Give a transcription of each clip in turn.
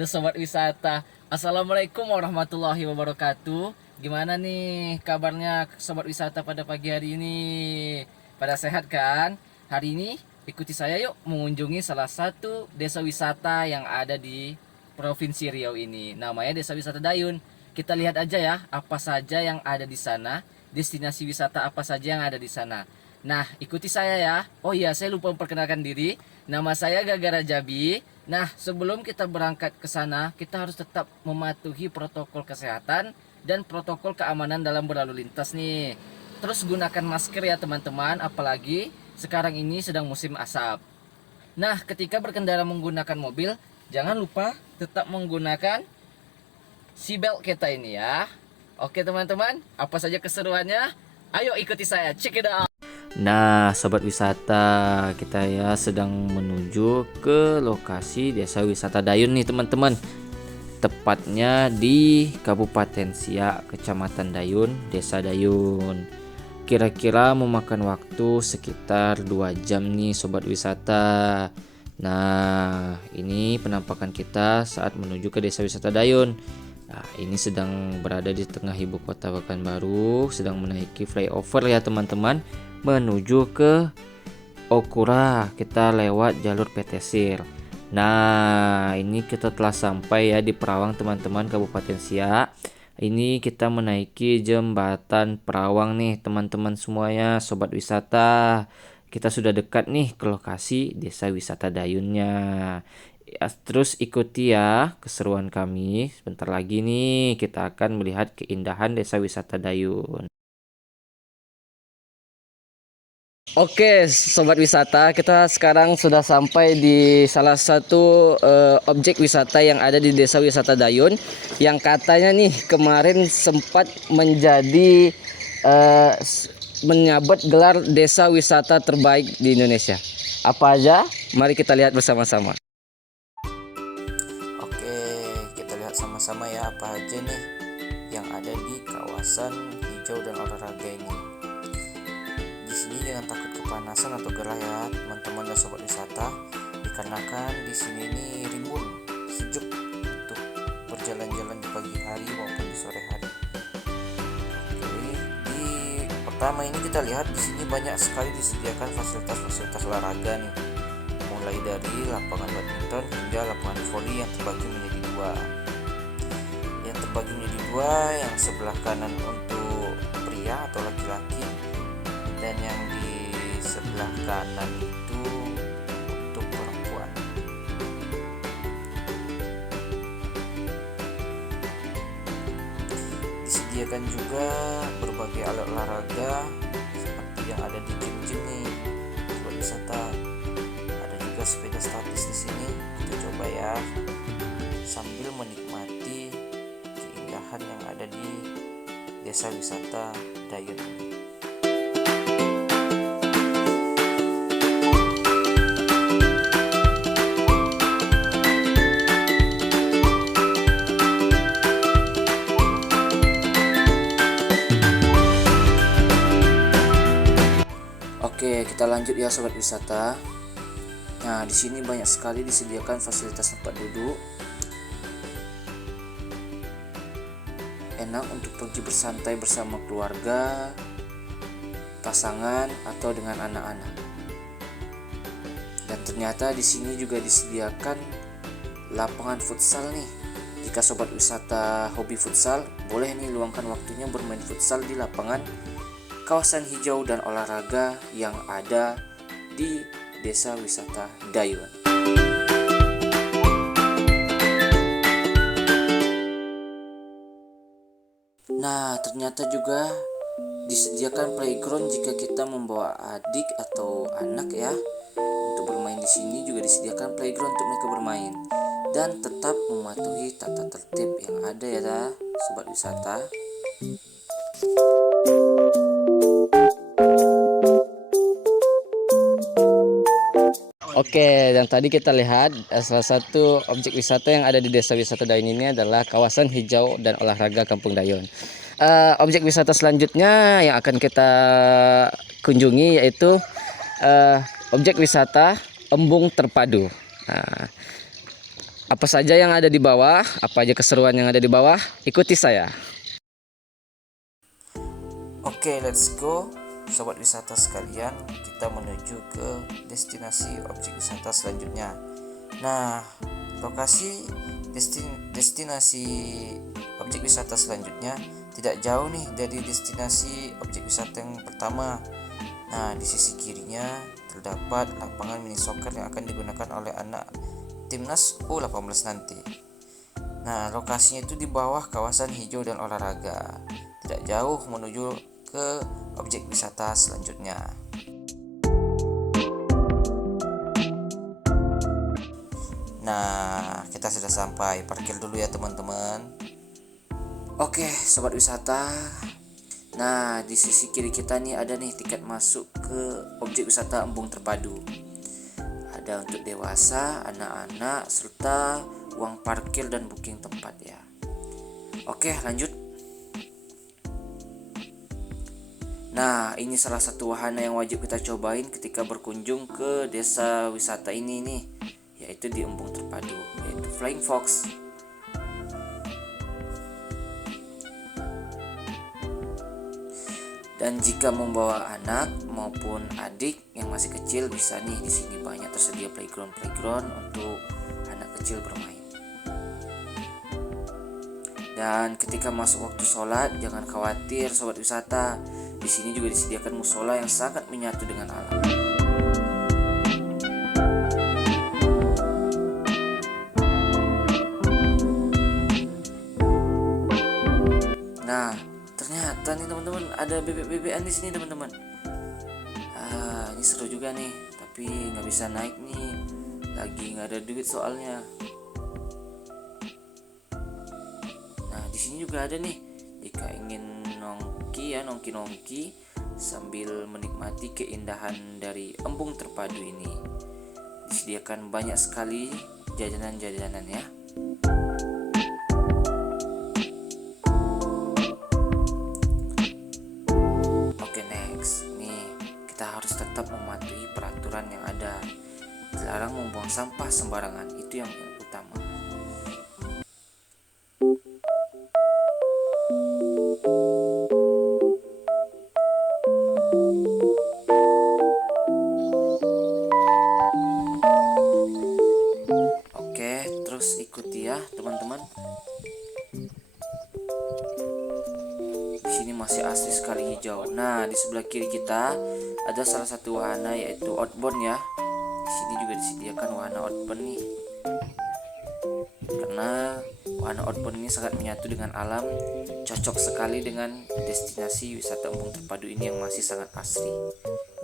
Waduh sobat wisata, Assalamualaikum warahmatullahi wabarakatuh. Gimana nih kabarnya sobat wisata pada pagi hari ini? Pada sehat kan? Hari ini ikuti saya yuk mengunjungi salah satu desa wisata yang ada di Provinsi Riau ini. Namanya Desa Wisata Dayun. Kita lihat aja ya apa saja yang ada di sana, destinasi wisata apa saja yang ada di sana. Nah, ikuti saya ya. Oh iya, saya lupa memperkenalkan diri. Nama saya Gagara Jabi. Nah, sebelum kita berangkat ke sana, kita harus tetap mematuhi protokol kesehatan dan protokol keamanan dalam berlalu lintas nih. Terus gunakan masker ya teman-teman, apalagi sekarang ini sedang musim asap. Nah, ketika berkendara menggunakan mobil, jangan lupa tetap menggunakan seatbelt kita ini ya. Oke teman-teman, apa saja keseruannya? Ayo ikuti saya, check it out. Nah, sobat wisata, kita ya sedang menuju ke lokasi Desa Wisata Dayun nih teman-teman. Tepatnya di Kabupaten Siak, Kecamatan Dayun, Desa Dayun. Kira-kira memakan waktu sekitar 2 jam nih sobat wisata. Nah, ini penampakan kita saat menuju ke Desa Wisata Dayun. Nah, ini sedang berada di tengah ibu kota Pekanbaru, sedang menaiki flyover ya teman-teman, menuju ke Okura. Kita lewat jalur PT Sir. Nah, ini kita telah sampai ya di Perawang teman-teman, Kabupaten Siak. Ini kita menaiki jembatan Perawang nih teman-teman semuanya, sobat wisata. Kita sudah dekat nih ke lokasi Desa Wisata Dayunnya. Ya, terus ikuti ya keseruan kami. Sebentar lagi nih kita akan melihat keindahan Desa Wisata Dayun. Oke, sobat wisata, kita sekarang sudah sampai di salah satu objek wisata yang ada di Desa Wisata Dayun, yang katanya nih kemarin sempat menjadi menyabet gelar desa wisata terbaik di Indonesia. Apa aja? Mari kita lihat bersama-sama. Oke, kita lihat sama-sama ya apa aja nih yang ada di kawasan hijau dan olahraga ini. Di sini jangan takut kepanasan atau gerah ya teman-teman dan sobat wisata, dikarenakan di sini ini rimbun, sejuk untuk berjalan-jalan di pagi hari maupun di sore hari. Oke, di pertama ini kita lihat di sini banyak sekali disediakan fasilitas-fasilitas olahraga nih, mulai dari lapangan badminton hingga lapangan voli yang terbagi menjadi dua. Yang sebelah kanan untuk pria atau laki-laki, dan yang di sebelah kanan itu untuk perempuan. Disediakan juga berbagai alat olahraga seperti yang ada di gym nih, sobat wisata. Ada juga sepeda statis di sini. Kita coba ya sambil menikmati keindahan yang ada di Desa Wisata Dayun ini. Oke, kita lanjut ya sobat wisata. Nah, di sini banyak sekali disediakan fasilitas tempat duduk. Enak untuk pergi bersantai bersama keluarga, pasangan, atau dengan anak-anak. Dan ternyata di sini juga disediakan lapangan futsal nih. Jika sobat wisata hobi futsal, boleh nih luangkan waktunya bermain futsal di lapangan kawasan hijau dan olahraga yang ada di Desa Wisata Dayun. Nah, ternyata juga disediakan playground jika kita membawa adik atau anak ya. Untuk bermain di sini juga disediakan playground untuk mereka bermain, dan tetap mematuhi tata tertib yang ada ya, sobat wisata. Oke, dan tadi kita lihat salah satu objek wisata yang ada di Desa Wisata Dayun ini adalah kawasan hijau dan olahraga Kampung Dayun. Objek wisata selanjutnya yang akan kita kunjungi yaitu objek wisata Embung Terpadu. Nah, Apa saja yang ada di bawah, apa aja keseruan yang ada di bawah, ikuti saya. Oke, let's go. Sobat wisata sekalian, kita menuju ke destinasi objek wisata selanjutnya. Nah, lokasi destinasi objek wisata selanjutnya tidak jauh nih dari destinasi objek wisata yang pertama. Nah, di sisi kirinya terdapat lapangan mini soccer yang akan digunakan oleh anak timnas U18 nanti. Nah, lokasinya itu di bawah kawasan hijau dan olahraga. Tidak jauh menuju ke objek wisata selanjutnya. Nah, kita sudah sampai. Parkir dulu ya teman-teman. Oke, sobat wisata. Nah, di sisi kiri kita nih ada nih tiket masuk ke objek wisata Embung Terpadu. Ada untuk dewasa, anak-anak, serta uang parkir dan booking tempat ya. Oke, lanjut. Nah, ini salah satu wahana yang wajib kita cobain ketika berkunjung ke desa wisata ini nih, yaitu di Embung Terpadu, yaitu Flying Fox. Dan jika membawa anak maupun adik yang masih kecil, bisa nih di sini banyak tersedia playground untuk anak kecil bermain. Dan ketika masuk waktu sholat, jangan khawatir sobat wisata. Di sini juga disediakan musola yang sangat menyatu dengan alam. Nah, ternyata nih teman-teman ada bebek-bebekan di sini teman-teman. Ini seru juga nih, tapi nggak bisa naik nih, lagi nggak ada duit soalnya. Nah, di sini juga ada nih, jika ingin nongki sambil menikmati keindahan dari Embung Terpadu ini. Disediakan banyak sekali jajanan-jajanan ya. Oke, next. Nih, kita harus tetap mematuhi peraturan yang ada. Dilarang membuang sampah sembarangan, itu yang utama. Ikuti ya teman-teman. Di sini masih asli sekali hijau. Nah, di sebelah kiri kita ada salah satu wahana yaitu outbound ya. Di sini juga disediakan wahana outbound nih. Karena wahana outbound ini sangat menyatu dengan alam, cocok sekali dengan destinasi wisata Embung Terpadu ini yang masih sangat asri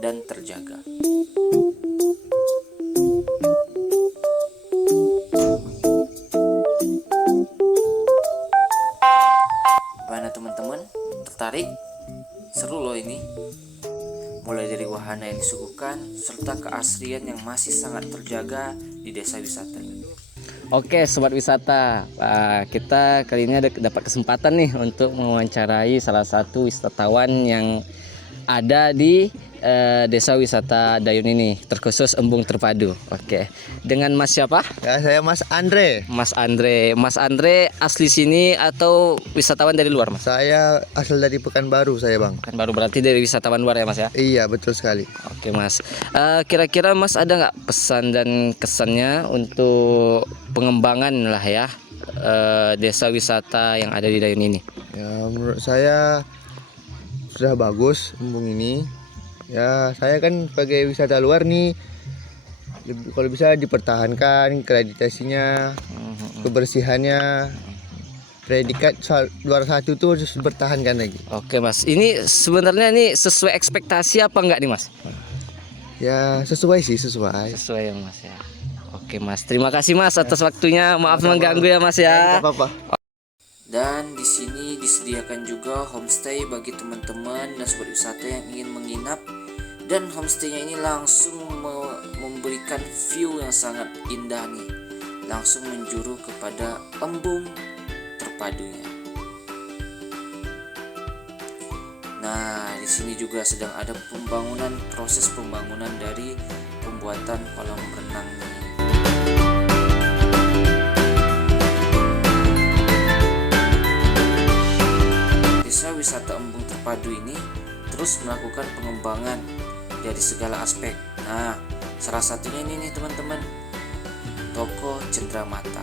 dan terjaga. Teman-teman tertarik? Seru loh ini. Mulai dari wahana yang disuguhkan serta keasrian yang masih sangat terjaga di desa wisata ini. Oke sobat wisata, kita kali ini dapat kesempatan nih untuk mewawancarai salah satu wisatawan yang ada di desa wisata Dayun ini, terkhusus Embung Terpadu. Oke, dengan Mas siapa? Ya, saya Mas Andre. Mas Andre asli sini atau wisatawan dari luar, Mas? Saya asal dari Pekanbaru, saya Bang. Pekanbaru berarti dari wisatawan luar ya, Mas ya? Iya, betul sekali. Oke, Mas. Kira-kira Mas ada nggak pesan dan kesannya untuk pengembangan lah ya desa wisata yang ada di Dayun ini? Ya, menurut saya sudah bagus Embung ini. Ya, saya kan sebagai wisata luar nih, kalau bisa dipertahankan akreditasinya, kebersihannya, predikat juara 1 itu harus dipertahankan lagi. Oke Mas, ini sebenarnya ini sesuai ekspektasi apa enggak nih Mas? Ya sesuai sih, sesuai ya Mas ya. Oke Mas, terima kasih Mas atas waktunya. Maaf mengganggu ya Mas ya. Enggak apa-apa. Dan di sini disediakan juga homestay bagi teman-teman dan sobat wisata yang ingin menginap. Dan homestaynya ini langsung memberikan view yang sangat indah nih, langsung menjuru kepada Embung Terpadunya. Nah, di sini juga sedang ada proses pembangunan dari pembuatan kolam renang nih. wisata Embung Terpadu ini terus melakukan pengembangan dari segala aspek. Nah, salah satunya ini nih teman-teman, toko Cendramata.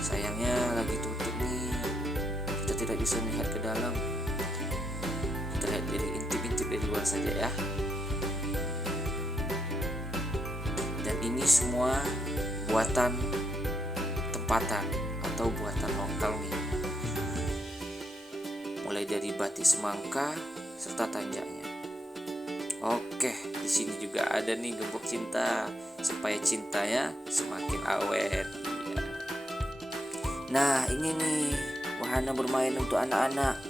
Sayangnya lagi tutup nih, kita tidak bisa melihat ke dalam. Kita lihat dari intip-intip dari luar saja ya. Dan ini semua buatan tempatan atau buatan lokal nih. Mulai dari batik semangka serta tanjaknya. Oke, di sini juga ada nih gembok cinta supaya cintanya semakin awet. Ya. Nah, ini nih wahana bermain untuk anak-anak.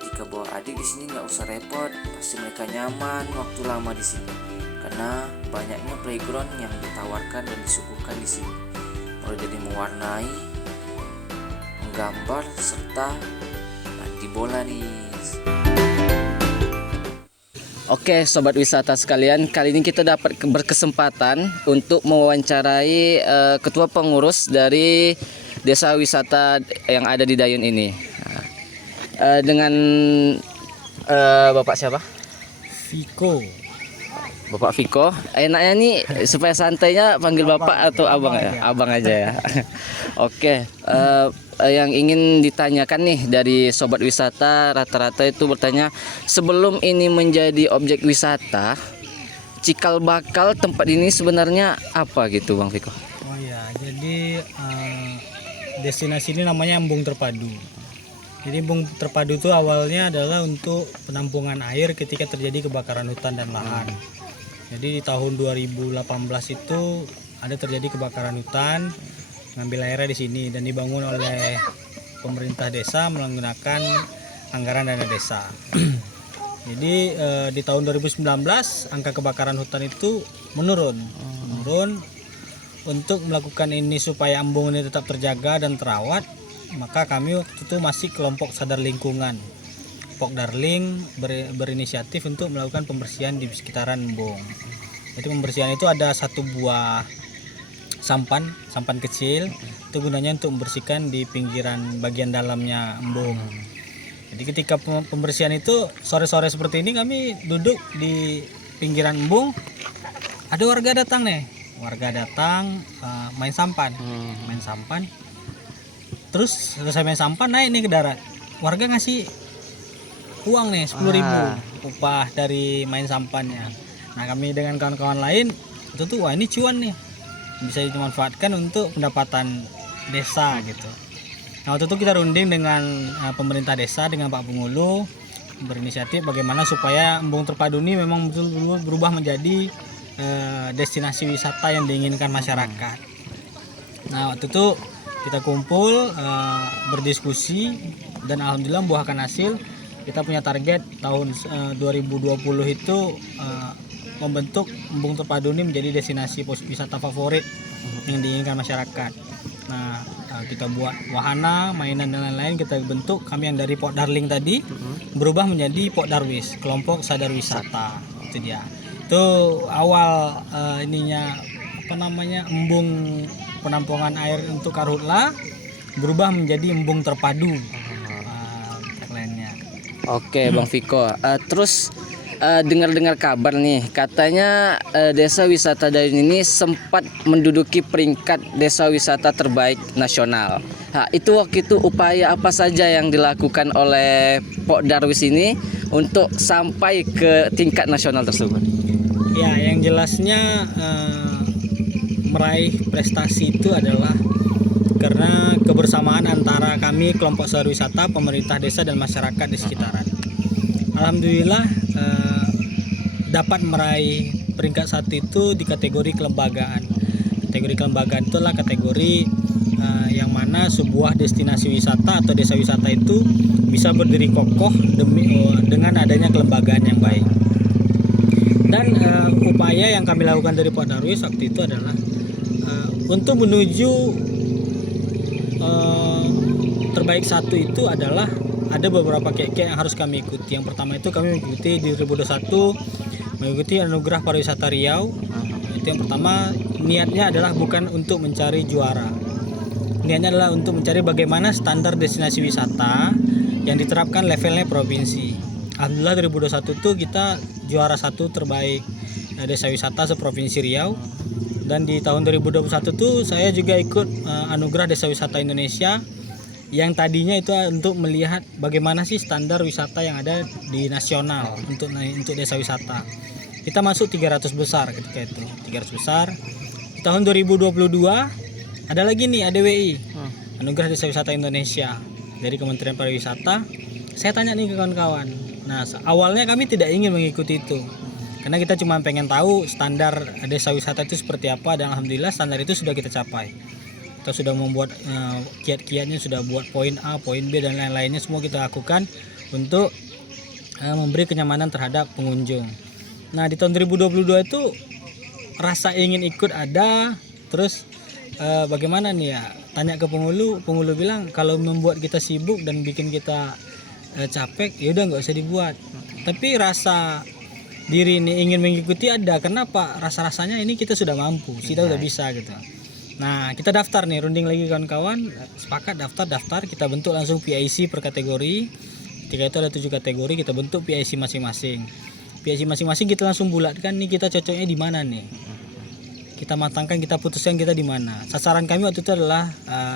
Jika bawa adik di sini nggak usah repot, pasti mereka nyaman waktu lama di sini. Karena banyaknya playground yang ditawarkan dan disuguhkan di sini. Mulai dari mewarnai, menggambar serta mandi bola nih. Oke sobat wisata sekalian, kali ini kita dapat berkesempatan untuk mewawancarai ketua pengurus dari desa wisata yang ada di Dayun ini. Dengan Bapak siapa? Viko. Bapak Viko. Enaknya nih supaya santainya panggil Bapak atau Abang ya? Abang aja ya. Oke, yang ingin ditanyakan nih dari sobat wisata rata-rata itu bertanya, sebelum ini menjadi objek wisata, cikal bakal tempat ini sebenarnya apa gitu Bang Viko? Oh ya, jadi destinasi ini namanya Embung Terpadu. Jadi Embung Terpadu itu awalnya adalah untuk penampungan air ketika terjadi kebakaran hutan dan lahan. Jadi di tahun 2018 itu ada terjadi kebakaran hutan, ngambil airnya di sini dan dibangun oleh pemerintah desa menggunakan anggaran dana desa. Jadi di tahun 2019 angka kebakaran hutan itu menurun. Untuk melakukan ini supaya embung ini tetap terjaga dan terawat, maka kami waktu itu masih kelompok sadar lingkungan. Pokdarling berinisiatif untuk melakukan pembersihan di sekitaran embung. Jadi pembersihan itu ada satu buah sampan kecil, itu gunanya untuk membersihkan di pinggiran bagian dalamnya embung. Jadi ketika pembersihan itu sore-sore seperti ini kami duduk di pinggiran embung, ada warga datang main sampan, terus selesai main sampan naik nih ke darat, warga ngasih uang nih 10.000 upah dari main sampannya. Nah kami dengan kawan-kawan lain itu tuh wah ini cuan nih, bisa dimanfaatkan untuk pendapatan desa gitu. Nah waktu itu kita runding dengan pemerintah desa, dengan Pak Pengulu, berinisiatif bagaimana supaya Embung Terpadu ini memang betul-betul berubah menjadi destinasi wisata yang diinginkan masyarakat. Nah waktu itu kita kumpul berdiskusi dan alhamdulillah membuahkan hasil. Kita punya target tahun 2020 itu membentuk Embung Terpadu ini menjadi destinasi wisata favorit yang diinginkan masyarakat. Nah, kita buat wahana, mainan dan lain-lain kita bentuk. Kami yang dari Pokdarling tadi berubah menjadi Pokdarwis, kelompok sadar wisata. Itu dia. Itu awal embung penampungan air untuk karhutla berubah menjadi Embung Terpadu. Tagline-nya. Oke Bang Viko, terus dengar-dengar kabar nih katanya desa wisata Dayun ini sempat menduduki peringkat desa wisata terbaik nasional. Nah, itu waktu itu upaya apa saja yang dilakukan oleh Pokdarwis ini untuk sampai ke tingkat nasional tersebut? Ya, yang jelasnya meraih prestasi itu adalah karena kebersamaan antara kami kelompok sadar wisata, pemerintah desa dan masyarakat di sekitaran. Alhamdulillah dapat meraih peringkat 1 itu di kategori kelembagaan. Kategori kelembagaan itu adalah kategori yang mana sebuah destinasi wisata atau desa wisata itu bisa berdiri kokoh dengan adanya kelembagaan yang baik. Dan upaya yang kami lakukan dari Pokdarwis waktu itu adalah untuk menuju terbaik 1 itu adalah ada beberapa KK yang harus kami ikuti. Yang pertama itu kami mengikuti di 2021 mengikuti Anugerah Pariwisata Riau. Itu yang pertama, niatnya adalah bukan untuk mencari juara. Niatnya adalah untuk mencari bagaimana standar destinasi wisata yang diterapkan levelnya provinsi. Alhamdulillah 2021 tuh kita juara 1 terbaik desa wisata seprovinsi Riau. Dan di tahun 2021 tuh saya juga ikut anugerah desa wisata Indonesia, yang tadinya itu untuk melihat bagaimana sih standar wisata yang ada di nasional untuk desa wisata. Kita masuk 300 besar ketika itu, 300 besar. Di tahun 2022 ada lagi nih ADWI, Anugerah Desa Wisata Indonesia dari Kementerian Pariwisata. Saya tanya nih ke kawan-kawan. Nah, awalnya kami tidak ingin mengikuti itu, karena kita cuma pengen tahu standar desa wisata itu seperti apa, dan alhamdulillah standar itu sudah kita capai. Kita sudah membuat kiat-kiatnya, sudah buat poin A, poin B, dan lain-lainnya semua kita lakukan untuk memberi kenyamanan terhadap pengunjung. Nah, di tahun 2022 itu rasa ingin ikut ada, terus bagaimana nih ya, tanya ke penghulu bilang kalau membuat kita sibuk dan bikin kita capek, ya udah nggak usah dibuat. Tapi rasa diri ini ingin mengikuti ada. Kenapa? Rasa-rasanya ini kita sudah mampu, kita udah bisa gitu. Nah, kita daftar nih, runding lagi kawan-kawan, sepakat daftar, kita bentuk langsung PIC per kategori. Ketika itu ada 7 kategori, kita bentuk PIC masing-masing. PIC masing-masing kita langsung bulatkan nih, kita cocoknya di mana nih. Kita matangkan, kita putuskan kita di mana. Sasaran kami waktu itu adalah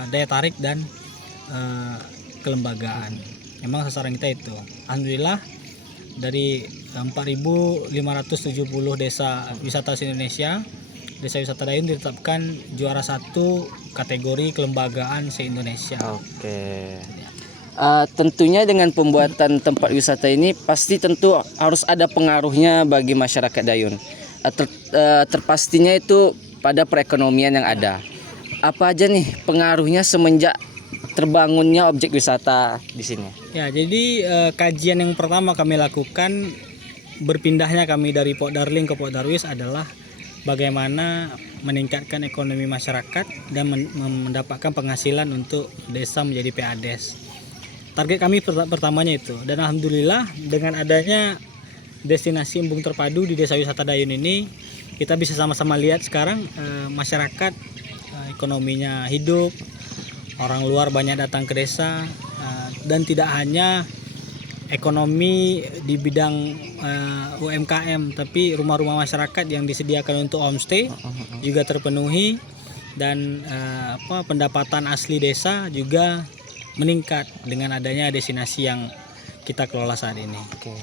daya tarik dan kelembagaan. Memang sasaran kita itu. Alhamdulillah dari 4.570 desa wisata se-Indonesia, Desa Wisata Dayun ditetapkan juara 1 kategori kelembagaan se-Indonesia. Oke. Tentunya dengan pembuatan tempat wisata ini pasti tentu harus ada pengaruhnya bagi masyarakat Dayun. Terpastinya itu pada perekonomian yang ada. Apa aja nih pengaruhnya semenjak terbangunnya objek wisata di sini? Ya, jadi kajian yang pertama kami lakukan, berpindahnya kami dari Pok Darling ke Pok Darwis, adalah bagaimana meningkatkan ekonomi masyarakat dan mendapatkan penghasilan untuk desa menjadi PADES. Target kami pertamanya itu, dan alhamdulillah dengan adanya destinasi embung terpadu di Desa Wisata Dayun ini, kita bisa sama-sama lihat sekarang masyarakat ekonominya hidup, orang luar banyak datang ke desa, dan tidak hanya ekonomi di bidang UMKM, tapi rumah-rumah masyarakat yang disediakan untuk homestay juga terpenuhi, dan pendapatan asli desa juga meningkat dengan adanya destinasi yang kita kelola saat ini. Oke.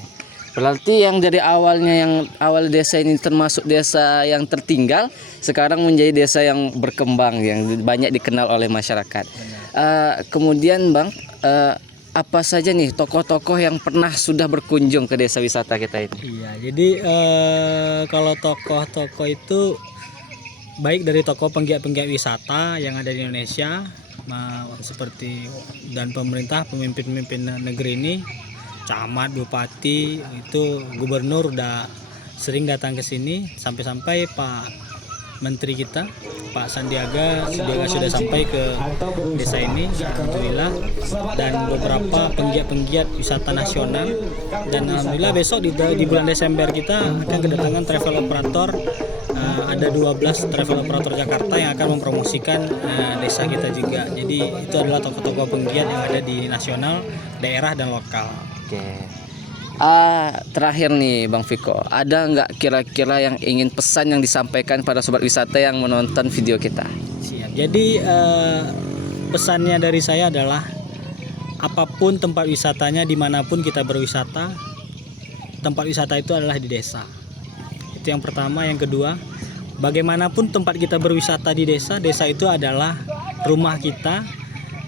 Berarti yang dari awalnya, yang awal desa ini termasuk desa yang tertinggal, sekarang menjadi desa yang berkembang, yang banyak dikenal oleh masyarakat. Kemudian Bang, apa saja nih tokoh-tokoh yang pernah sudah berkunjung ke desa wisata kita ini? Iya, jadi kalau tokoh-tokoh itu baik dari tokoh penggiat-penggiat wisata yang ada di Indonesia, seperti dan pemerintah, pemimpin-pemimpin negeri ini, camat, bupati, itu gubernur udah sering datang ke sini, sampai-sampai Pak Menteri kita, Pak Sandiaga sudah sampai ke desa ini, alhamdulillah, dan beberapa penggiat-penggiat wisata nasional. Dan alhamdulillah besok di bulan Desember kita akan kedatangan travel operator, ada 12 travel operator Jakarta yang akan mempromosikan desa kita juga. Jadi itu adalah tokoh-tokoh penggiat yang ada di nasional, daerah, dan lokal. Oke. Terakhir nih Bang Viko, ada nggak kira-kira yang ingin pesan yang disampaikan pada sobat wisata yang menonton video kita? Siap. Jadi pesannya dari saya adalah apapun tempat wisatanya, dimanapun kita berwisata, tempat wisata itu adalah di desa. Itu yang pertama. Yang kedua, bagaimanapun tempat kita berwisata di desa, desa itu adalah rumah kita.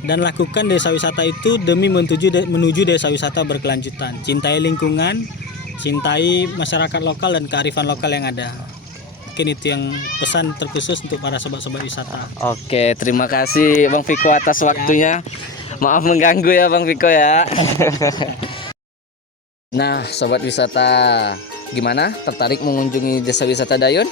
Dan lakukan desa wisata itu demi menuju desa wisata berkelanjutan. Cintai lingkungan, cintai masyarakat lokal dan kearifan lokal yang ada. Mungkin itu yang pesan terkhusus untuk para sobat-sobat wisata. Oke, terima kasih Bang Viko atas waktunya. Maaf mengganggu ya Bang Viko ya. Nah, sobat wisata, gimana? Tertarik mengunjungi desa wisata Dayun?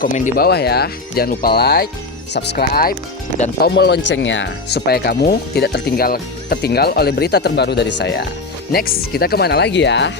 Komen di bawah ya. Jangan lupa like, subscribe, dan tombol loncengnya supaya kamu tidak tertinggal oleh berita terbaru dari saya. Next, kita kemana lagi ya?